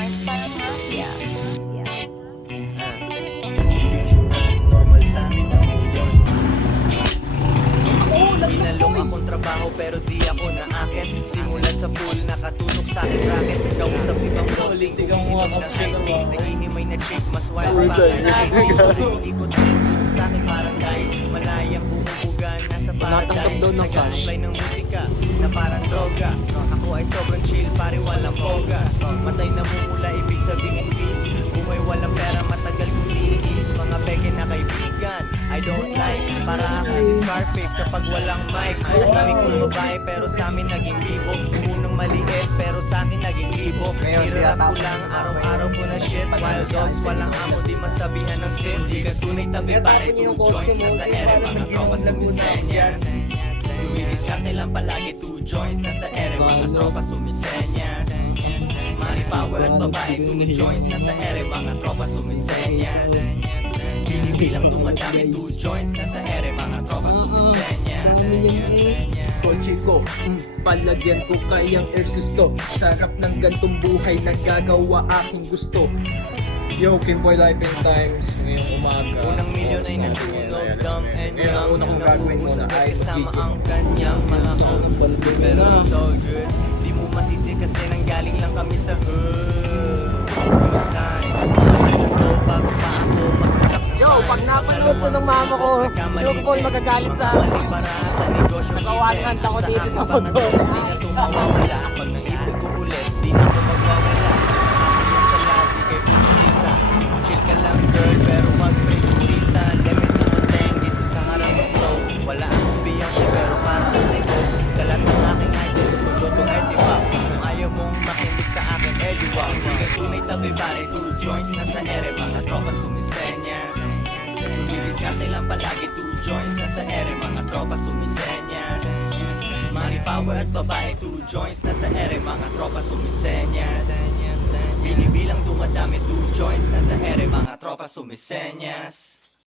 joints parang mafia. Normal sa amin ang mundo. Inalok akong trabaho pero di ako naakit. Simulan sa pool, nakatutok sa aking racket. Kausap ibang bossing, umiinom ng iced tea. Naghihimay na chick, mas wild pa ka na icing. Ikot ang mundo sa akin parang guys. Malayang bumubugan, nasa paradise. Nag-supply ng musika na parang droga. Ako ay sobrang chill, pare walang boga. Matay na mumula, ibig sabihin peace. Buhay walang pera, matagal kong tiniis. Mga peke na kaibigan, I don't like. Para ako si Scarface kapag walang mic. Tahimik kong babae pero sa amin naging bibo. Unang maliit pero sa akin naging libo. Hirap ko lang, araw-araw ko na shit. Wild dogs, walang amo, di masabihan ng sin. Di ka tunay tabi pare, two joints nasa ere. Mga tropa sumisenyas. Dumidiskarte lang palagi, two joints nasa ere. Mga tropa sumisenyas. Money, power at babae, two joints nasa ere. Mga tropa sumisenyas. Binibilang tumadami, two joints nasa ere. Mga tropa sumisenyas. Kotse ko, palagyan ko kayang air susto. Sarap ng gantong buhay, nagagawa aking gusto. Yo, Kimboy Life in Times, ngayong umaga. Unang milyon ay nasunog, dumb and Ngayon, young. una kong gagawin Naubos muna agad ay kasama video. ang kanyang mga homies. Bando Pero na. it's all good, di mo masisi kasi nanggaling lang kami sa hood. Good times, lahat na to bago pa ako magtulak ng Yo, pag napanood to ng mama ko, sure ko magagalit sa akin. para sa negosyo Nagawakan ako dito sa abangan motor. ko, di na to mawawala. Pag naipon ko ulit, di na ako magwawala. Nakatingin sa labi kay pumisita. Chill ka lang girl, pero wag prinsesita. Lemon tumateng dito sa harap ng stove. Wala akong Beyonce, pero parang si Hope. Kalat ng aking idol, tuloto etibak. Kung ayaw mong makinig sa akin, ediwak. Di ka tunay tabi pare, two joints nasa ere. Mga tropa sumisenyas. Dumidiskarte lang palagi, two joints nasa ere. Mga tropa sumisenyas. Money, power at babae, two joints nasa ere. Mga tropa sumisenyas. Binibilang dumadami, two joints nasa ere. Mga tropa sumisenyas.